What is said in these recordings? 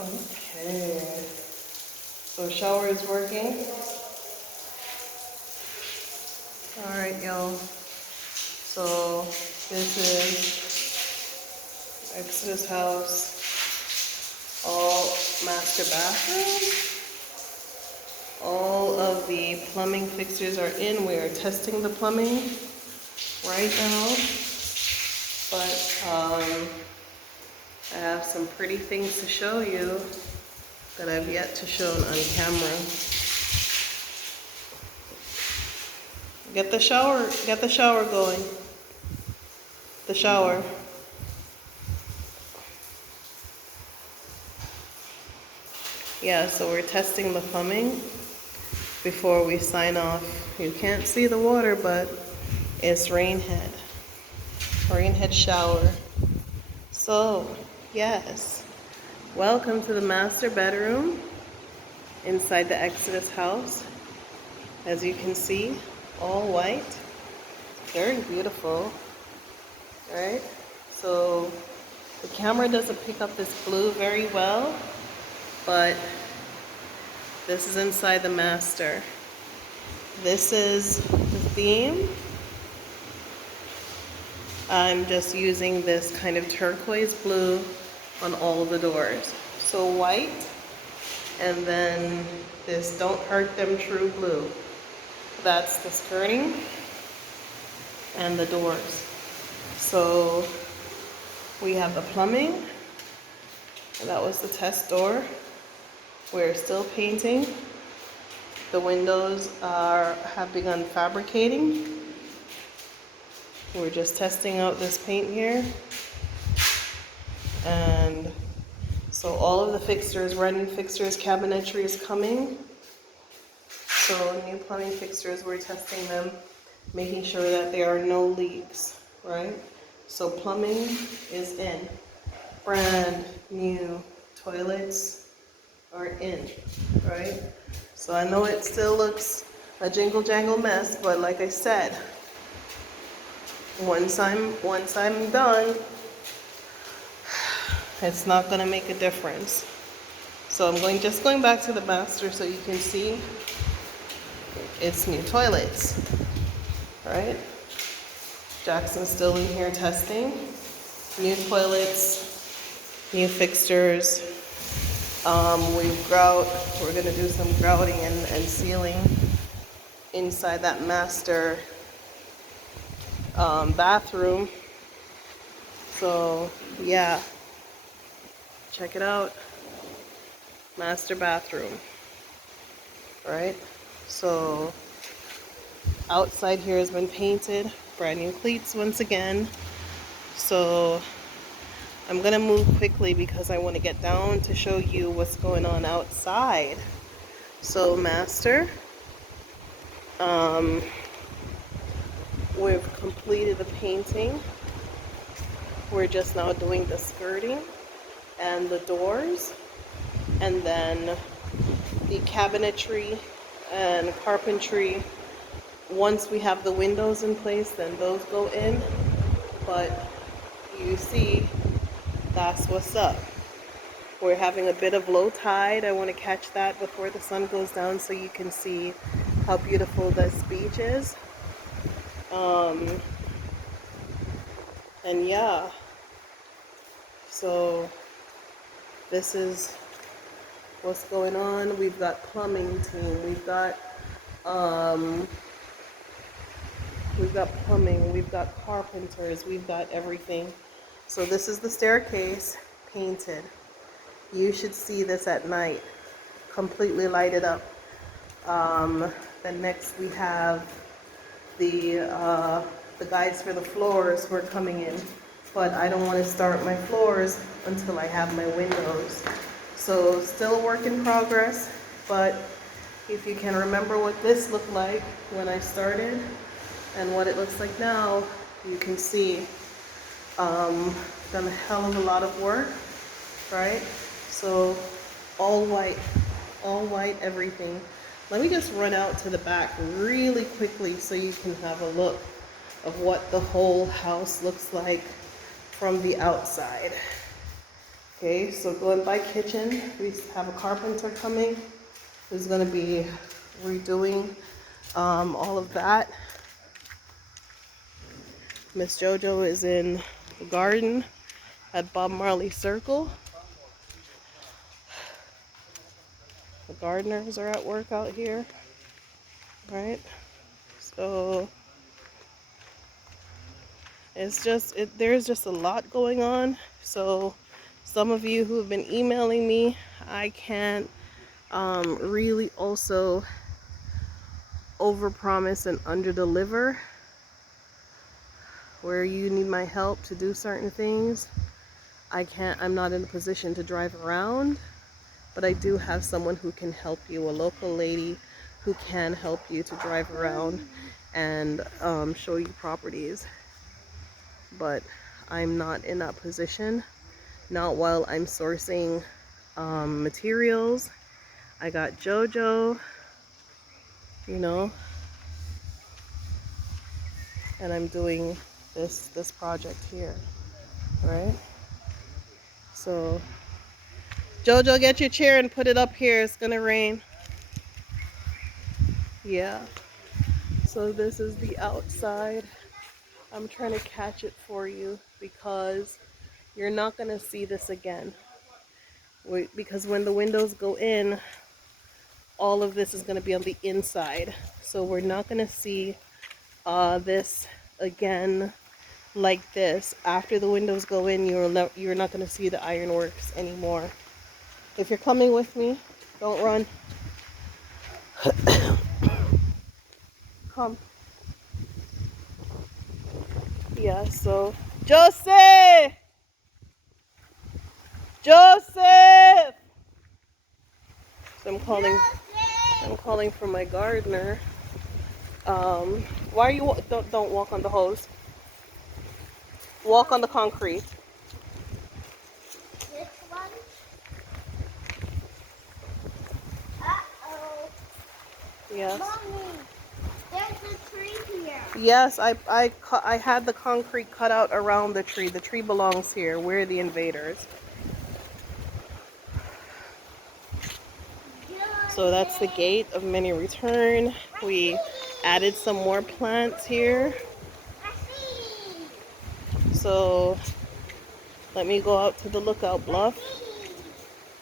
Okay, so shower is working. All right, y'all. So this is Xodus House, all master bathroom. All of the plumbing fixtures are in. We are testing the plumbing right now, but I have some pretty things to show you that I've yet to show on camera. Get the shower going. The shower. Yeah, so we're testing the plumbing before we sign off. You can't see the water, but it's rainhead shower. So, yes, welcome to the master bedroom inside the Xodus house. As you can see, all white, very beautiful, right? So the camera doesn't pick up this blue very well, but this is inside the master. This is the theme. I'm just using this kind of turquoise blue on all the doors. So white, and then this Don't Hurt Them True blue. That's the skirting and the doors. So we have the plumbing, and that was the test door. We're still painting. The windows have begun fabricating. We're just testing out this paint here. And so all of the fixtures, running fixtures, cabinetry is coming. So new plumbing fixtures, we're testing them, making sure that there are no leaks, right? So plumbing is in. Brand new toilets are in, right? So I know it still looks a jingle jangle mess, but like I said, once I'm done, it's not gonna make a difference. So I'm just going back to the master so you can see it's new toilets, right? Jackson's still in here testing. New toilets, new fixtures. We're gonna do some grouting and sealing inside that master bathroom. So yeah, check it out. Master bathroom, right? So outside here has been painted, brand new cleats once again. So I'm gonna move quickly because I want to get down to show you what's going on outside. So master, we've completed the painting. We're just now doing the skirting and the doors, and then the cabinetry and carpentry. Once we have the windows in place, then those go in. But you see, that's what's up. We're having a bit of low tide. I want to catch that before the sun goes down so you can see how beautiful this beach is. And yeah, so this is what's going on. We've got plumbing team, we've got plumbing, we've got carpenters, we've got everything. So this is the staircase painted. You should see this at night, completely lighted up. Then next we have the guides for the floors were coming in, but I don't want to start my floors until I have my windows. So still a work in progress, but if you can remember what this looked like when I started and what it looks like now, you can see done a hell of a lot of work, right? So all white everything. Let me just run out to the back really quickly so you can have a look of what the whole house looks like from the outside. Okay, so going by kitchen, we have a carpenter coming who's going to be redoing all of that. Miss JoJo is in the garden at Bob Marley Circle. The gardeners are at work out here, right? So it's just, there's just a lot going on. So some of you who have been emailing me, I can't really also overpromise and underdeliver. Where you need my help to do certain things, I'm not in a position to drive around, but I do have someone who can help you, a local lady who can help you to drive around and show you properties. But I'm not in that position, not while I'm sourcing materials. I got JoJo, you know, and I'm doing this project here, right? So JoJo, get your chair and put it up here. It's gonna rain. Yeah. So this is the outside. I'm trying to catch it for you because you're not gonna see this again. Because when the windows go in, all of this is gonna be on the inside. So we're not gonna see this again like this. After the windows go in, you're not gonna see the ironworks anymore. If you're coming with me, don't run. Come. Yeah, so Joseph! Joseph! So I'm calling for my gardener. Why are you don't walk on the hose? Walk on the concrete. This one? Uh-oh. Yes. Mommy, there's a tree here. Yes, I had the concrete cut out around the tree. The tree belongs here. We're the invaders. So that's the gate of many return. We added some more plants here. So let me go out to the lookout bluff.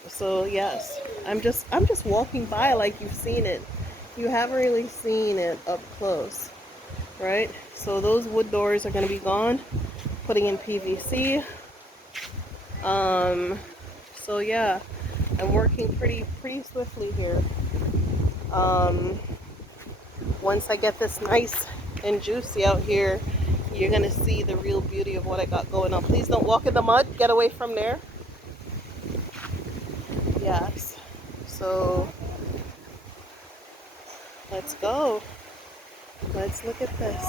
So yes, I'm just walking by like you've seen it. You haven't really seen it up close, right? So those wood doors are going to be gone. Putting in PVC. So yeah, I'm working pretty swiftly here. Once I get this nice and juicy out here, you're gonna see the real beauty of what I got going on. Please don't walk in the mud. Get away from there. Yes. So let's go. Let's look at this.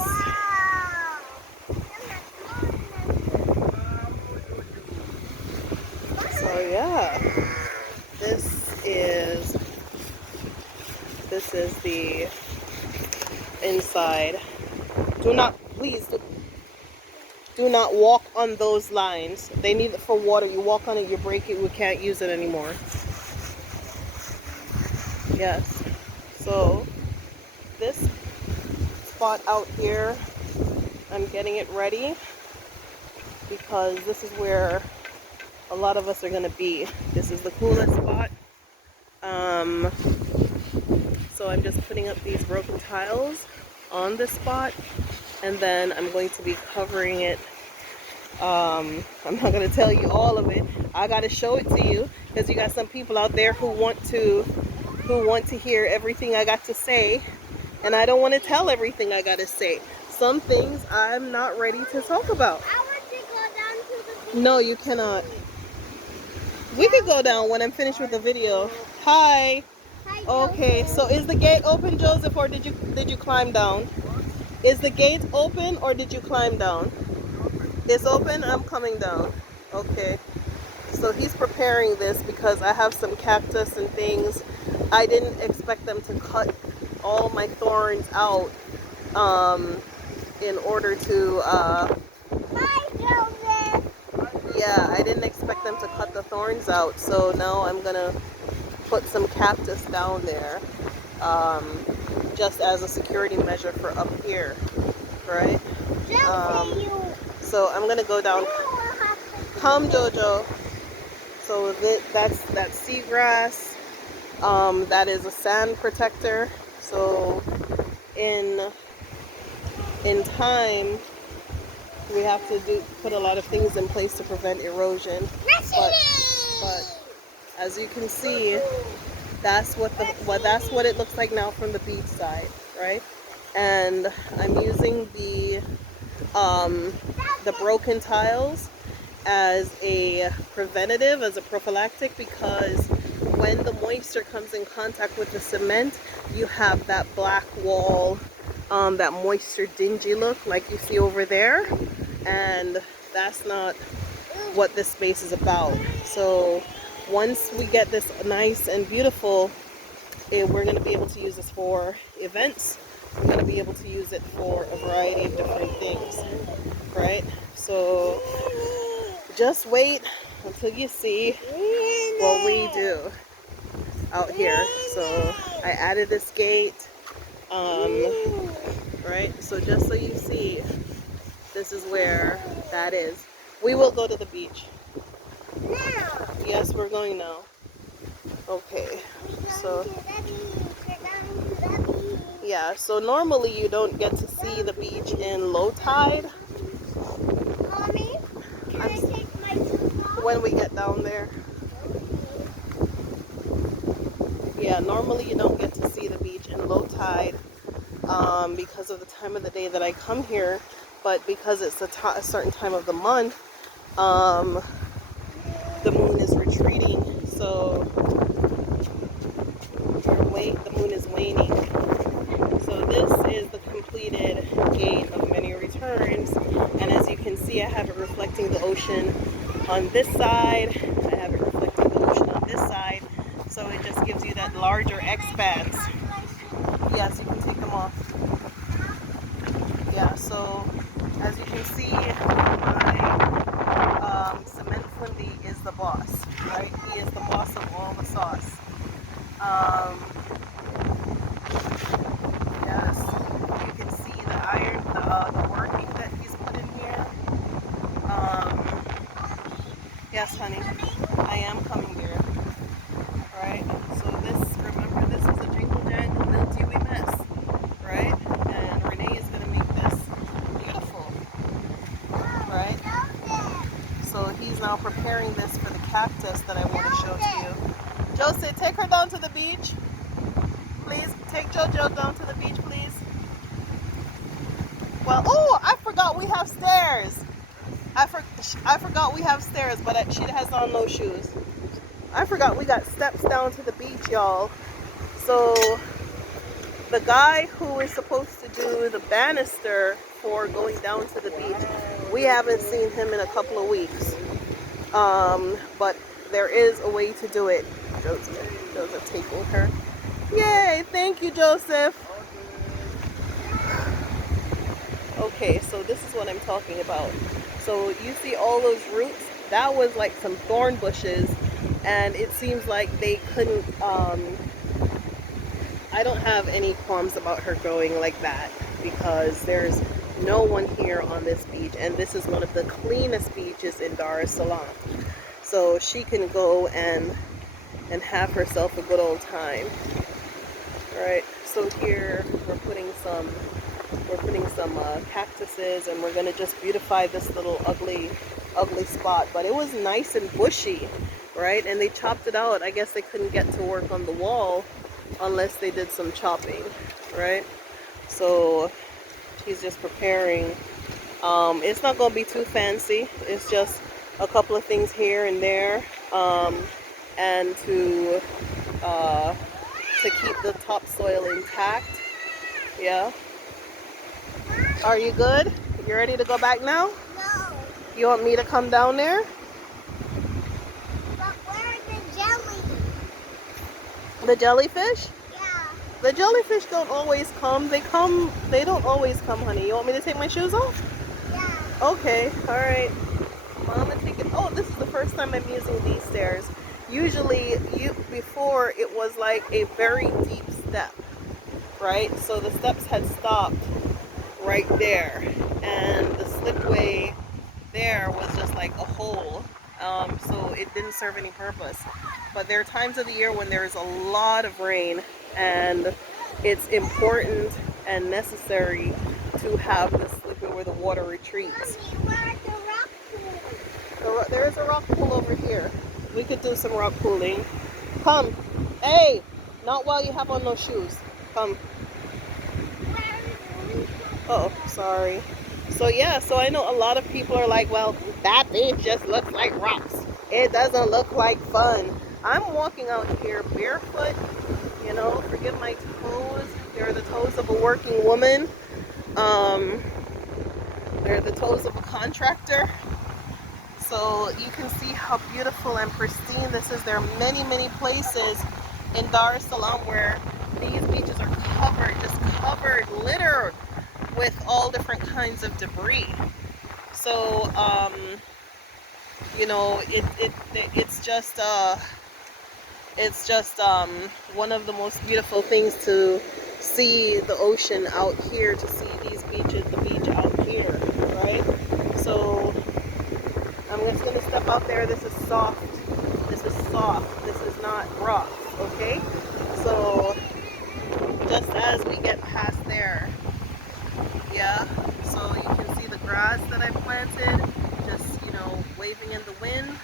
So yeah, this is the inside. Please do not walk on those lines. They need it for water. You walk on it, you break it, we can't use it anymore. Yes. So this spot out here, I'm getting it ready because this is where a lot of us are gonna be. This is the coolest spot. So I'm just putting up these broken tiles on this spot, and then I'm going to be covering it. I'm not going to tell you all of it. I got to show it to you because you got some people out there who want to hear everything I got to say, and I don't want to tell everything I got to say. Some things I'm not ready to talk about. I want to go down to the... No, you cannot. We could go down when I'm finished with the video. Hi. Hi, Okay, Joseph. so is the gate open, Joseph, or did you climb down? Is the gate open or did you climb down? It's open. I'm coming down. Okay. So he's preparing this because I have some cactus and things. I didn't expect them to cut all my thorns out in order to Hi, Joseph. Yeah, I didn't expect them to cut the thorns out, so now I'm gonna put some cactus down there, just as a security measure for up here, right? So I'm gonna go down. Come, Jojo. So that's seagrass. That is a sand protector. So in time, we have to put a lot of things in place to prevent erosion. But as you can see, that's what it looks like now from the beach side, right? And I'm using the broken tiles as a preventative, as a prophylactic, because when the moisture comes in contact with the cement, you have that black wall, that moisture dingy look like you see over there, and that's not what this space is about. So once we get this nice and beautiful, we're going to be able to use this for events. We're going to be able to use it for a variety of different things, right? So just wait until you see what we do out here. So I added this gate, right? So just so you see, this is where that is. We will go to the beach. Yes, we're going now. Okay, so yeah, so normally you don't get to see the beach in low tide. Mommy, can I take my shoes off? When we get down there. Yeah, normally you don't get to see the beach in low tide because of the time of the day that I come here, but because it's a certain time of the month, the moon is retreating, so the moon is waning. So this is the completed gate of many returns, and as you can see, I have it reflecting the ocean on this side, I have it reflecting the ocean on this side, so it just gives you that larger expanse. Yes, you can take them off. Yeah, so as you can see, my cement Fundy is the boss, right? He is the boss of all the sauce. Yes, you can see the iron, the working that he's put in here. Yes, honey, I am coming, dear. Right? So remember, this is a jingle jangle mildewy mess, right? And Renee is gonna make this beautiful, right? So he's now preparing this for the cactus that I want to show to you. Joseph, take her down to the beach. Please, take JoJo down to the beach, please. Well, oh, I forgot we have stairs. I forgot we have stairs, but she has on no shoes. I forgot we got steps down to the beach, y'all. So the guy who is supposed to do the banister for going down to the beach, we haven't seen him in a couple of weeks. But there is a way to do it. Joseph taking her. Yay, thank you, Joseph. Okay, so this is what I'm talking about. So you see all those roots? That was like some thorn bushes, and it seems like they couldn't, I don't have any qualms about her going like that, because there's no one here on this beach, and this is one of the cleanest beaches in Dar es Salaam. So she can go and have herself a good old time. Alright, so here we're putting some cactuses, and we're gonna just beautify this little ugly spot. But it was nice and bushy, right? And they chopped it out. I guess they couldn't get to work on the wall unless they did some chopping, right? So she's just preparing. It's not gonna be too fancy. It's just a couple of things here and there, and to keep the topsoil intact. Yeah. Are you good? You ready to go back now? No. You want me to come down there? But where's the jelly? The jellyfish? Yeah. The jellyfish don't always come. They don't always come, honey. You want me to take my shoes off? Yeah. Okay, alright. Mama, take it. Oh, this is the first time I'm using these stairs. Usually, before it was like a very deep step, right? So the steps had stopped right there, and the slipway there was just like a hole. So it didn't serve any purpose. But there are times of the year when there is a lot of rain, and it's important and necessary to have the slipway where the water retreats. There is a rock pool over here. We could do some rock pooling. Come. Hey! Not while you have on those shoes. Come. Oh, sorry. So yeah, so I know a lot of people are like, well, that beach just looks like rocks. It doesn't look like fun. I'm walking out here barefoot, you know, forgive my toes. They're the toes of a working woman. They're the toes of a contractor. So you can see how beautiful and pristine this is. There are many, many places in Dar es Salaam where these beaches are covered, just covered, littered with all different kinds of debris. So, you know, it's just one of the most beautiful things to see the ocean out here, to see these beaches, the beach out here, right? So I'm just gonna step out there. This is soft. This is soft. This is not rough, okay? So just as we get past there, yeah, so you can see the grass that I planted, just, you know, waving in the wind.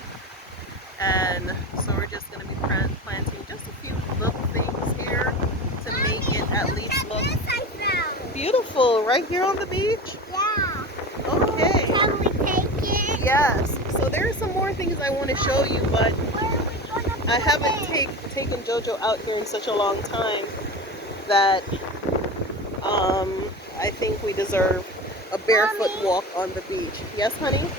And so we're just going to be planting just a few little things here to make it at least look beautiful right here on the beach. Yeah. Okay. Can we take it? Yes. So there are some more things I want to show you, but I haven't taken Jojo out here in such a long time that I think we deserve a barefoot walk on the beach. Yes, honey?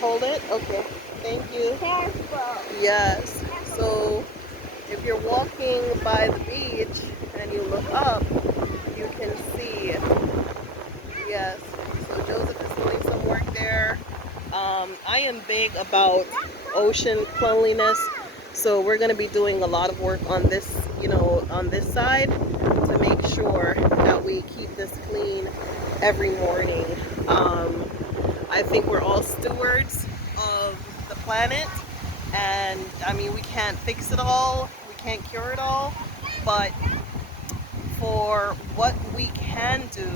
Hold it? Okay. Thank you. Careful. Yes. So if you're walking by the beach and you look up, you can see it. Yes. So Joseph is doing some work there. I am big about ocean cleanliness, so we're going to be doing a lot of work on this, you know, on this side to make sure that we keep this clean every morning. I think we're all stewards of the planet, and I mean, we can't fix it all, we can't cure it all, but for what we can do,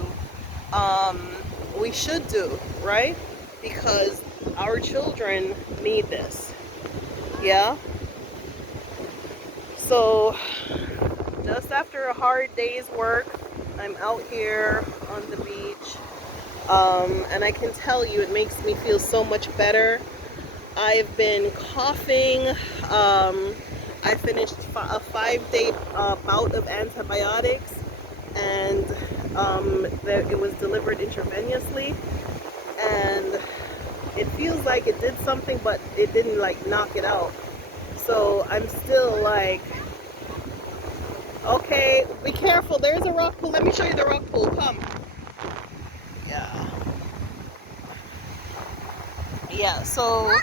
we should do, right? Because our children need this. Yeah. So just after a hard day's work, I'm out here on the beach, and I can tell you it makes me feel so much better. I've been coughing. I finished a 5-day bout of antibiotics, and it was delivered intravenously, and it feels like it did something, but it didn't like knock it out. So I'm still like, okay, be careful, there's a rock pool. Let me show you the rock pool. Come. Yeah, so Mommy,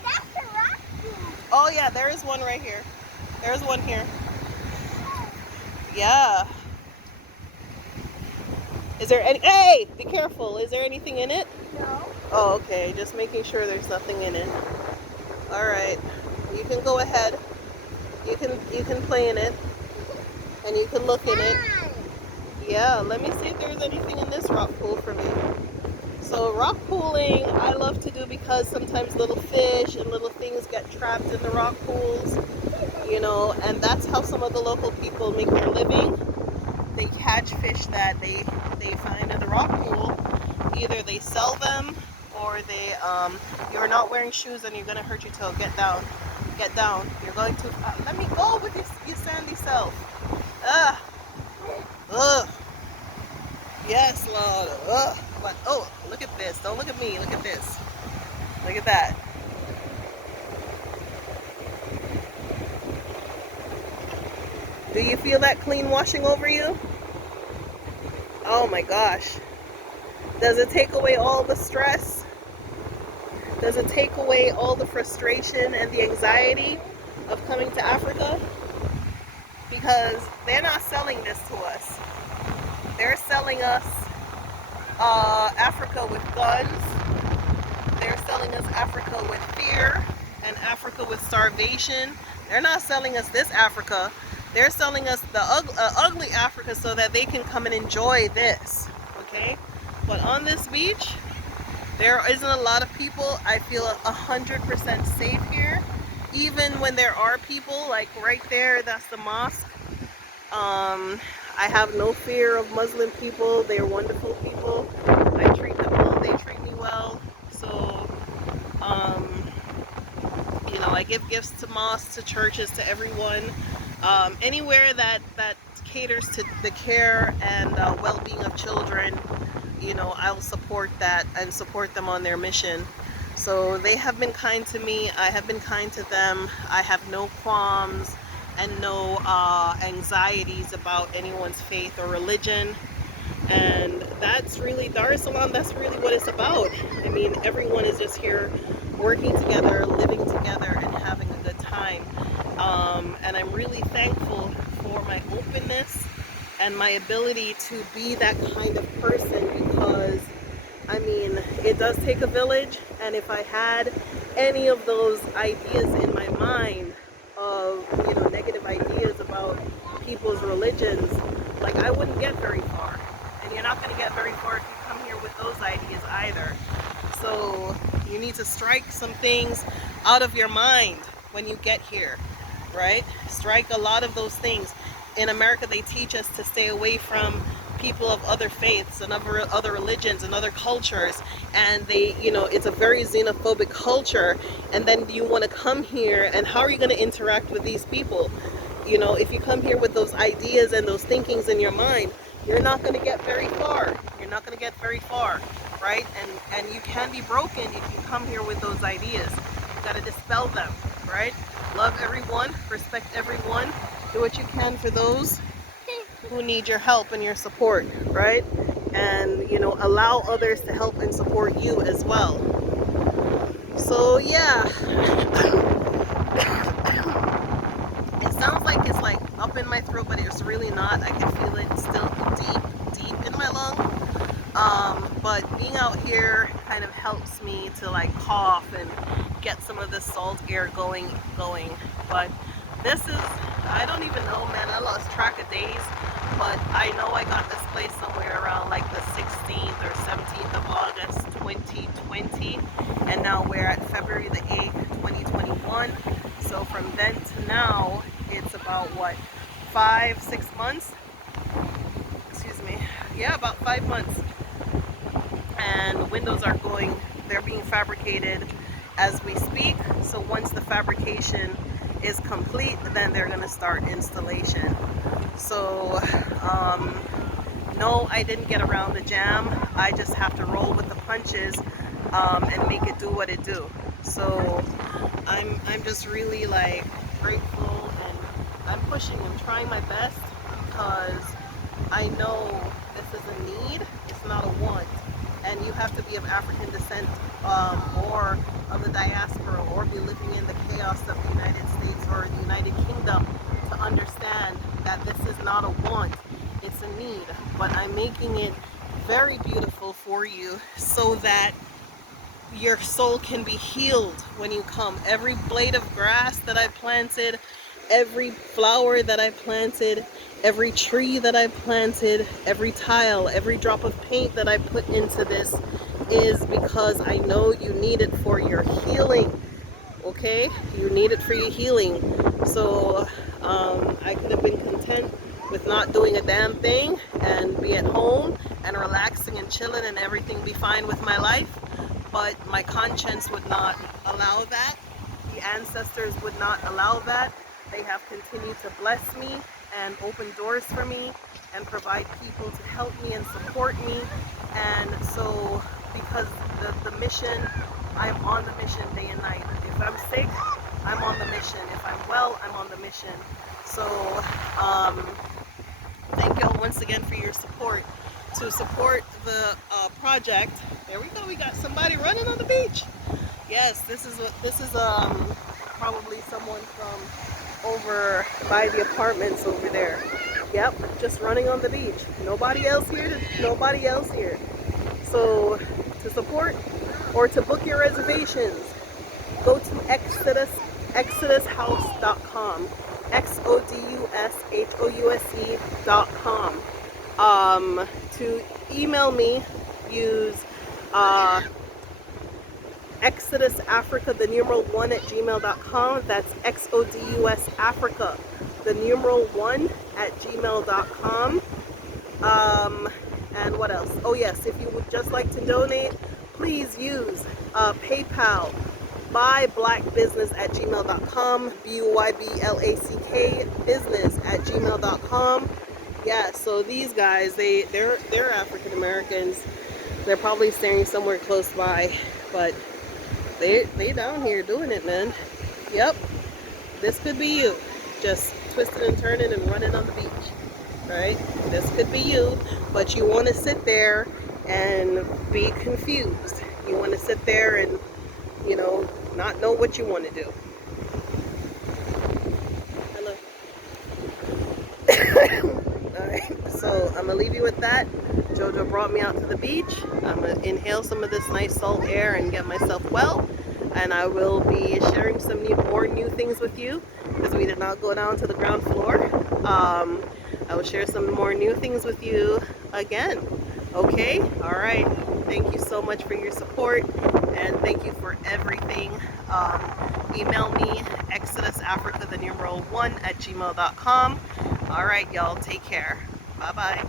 that's a rock pool. oh yeah, there is one right here. There's one here. Yeah. Is there any, hey, be careful, is there anything in it? No. Oh, okay, just making sure there's nothing in it. All right, you can go ahead. You can play in it, and you can look in it. Yeah, let me see if there's anything in this rock pool for me. So rock pooling I love to do because sometimes little fish and little things get trapped in the rock pools, you know, and that's how some of the local people make their living. They catch fish that they find in the rock pool. Either they sell them, or they you're not wearing shoes and you're gonna hurt your toe. Get down, get down. You're going to let me go with your sandy self. Ugh. Yes, Lord. Ugh. But oh, look at this. Don't look at me. Look at this. Look at that. Do you feel that clean washing over you? Oh my gosh. Does it take away all the stress? Does it take away all the frustration and the anxiety of coming to Africa? Because they're not selling this to us. They're selling us Africa with guns. They're selling us Africa with fear and Africa with starvation. They're not selling us this Africa. They're selling us the ugly Africa so that they can come and enjoy this. Okay? But on this beach, there isn't a lot of people. I feel 100% safe here. Even when there are people, like right there, that's the mosque. I have no fear of Muslim people. They're wonderful people. I treat them well. They treat me well. So, you know, I give gifts to mosques, to churches, to everyone. Anywhere that caters to the care and well-being of children, you know, I'll support that and support them on their mission. So they have been kind to me. I have been kind to them. I have no qualms and no anxieties about anyone's faith or religion. And that's really, Dar es Salaam, that's really what it's about. I mean, everyone is just here working together, living together, and having a good time. And I'm really thankful for my openness and my ability to be that kind of person, because I mean, it does take a village, and if I had any of those ideas in my mind of, you know, negative ideas about people's religions, like, I wouldn't get very far. And you're not going to get very far if you come here with those ideas either. So you need to strike some things out of your mind when you get here, right? Strike a lot of those things. In America, they teach us to stay away from people of other faiths and other religions and other cultures, and they, you know, it's a very xenophobic culture. And then you want to come here, and how are you going to interact with these people? You know, if you come here with those ideas and those thinkings in your mind, you're not going to get very far. You're not going to get very far, right? And you can be broken if you come here with those ideas. You got to dispel them, right? Love everyone, respect everyone, do what you can for those who need your help and your support, right? And, you know, allow others to help and support you as well. So yeah, it sounds like it's like up in my throat, but it's really not. I can feel it still deep in my lung. But being out here kind of helps me to like cough and get some of this salt air going. But this is, I don't even know, man. I lost track of days, but I know I got this place somewhere around like the 16th or 17th of August 2020, and now we're at February the 8th 2021. So from then to now, it's about what, 5-6 months? Excuse me. Yeah, about 5 months. And the windows are going, they're being fabricated as we speak. So once the fabrication is complete, then they're going to start installation. So no, I didn't get around the jam. I just have to roll with the punches and make it do what it do. So I'm just really like grateful, and I'm pushing and trying my best, because I know this is a need, it's not a want. And you have to be of African descent or of the diaspora, or be living in the chaos of the United States or the United Kingdom to understand that this is not a want, it's a need. But I'm making it very beautiful for you so that your soul can be healed when you come. Every blade of grass that I planted, every flower that I planted, every tree that I planted, every tile, every drop of paint that I put into this is because I know you need it for your healing. Okay? You need it for your healing. So I could have been content with not doing a damn thing and be at home and relaxing and chilling and everything be fine with my life. But my conscience would not allow that. The ancestors would not allow that. They have continued to bless me and open doors for me and provide people to help me and support me. And so, because the mission, I'm on the mission day and night. If I'm sick, I'm on the mission. If I'm well, I'm on the mission. So thank y'all once again for your support. To support the project, there we go, we got somebody running on the beach. Yes, this is probably someone from over by the apartments over there. Yep, just running on the beach. Nobody else here. Nobody else here. So to support or to book your reservations, go to XodusHouse.com. XodusHouse.com. To email me, use XodusAfrica, the numeral 1 at gmail.com. That's XodusAfrica, the numeral 1 at gmail.com. And what else? Oh yes, if you would just like to donate, please use PayPal, buyblackbusiness@gmail.com, BUYBLACK business@gmail.com. Yeah, so these guys, they're African Americans. They're probably staying somewhere close by, but they down here doing it, man. Yep, this could be you, just twisting and turning and running on the beach. Right? This could be you, but you want to sit there and be confused. You want to sit there and, you know, not know what you want to do. Hello. Alright, so I'm going to leave you with that. Jojo brought me out to the beach. I'm going to inhale some of this nice salt air and get myself well. And I will be sharing some more new things with you, because we did not go down to the ground floor. I will share some more new things with you again. Okay? Alright. Thank you so much for your support, and thank you for everything. Email me, XodusAfrica, the numeral 1 at gmail.com. Alright, y'all. Take care. Bye-bye.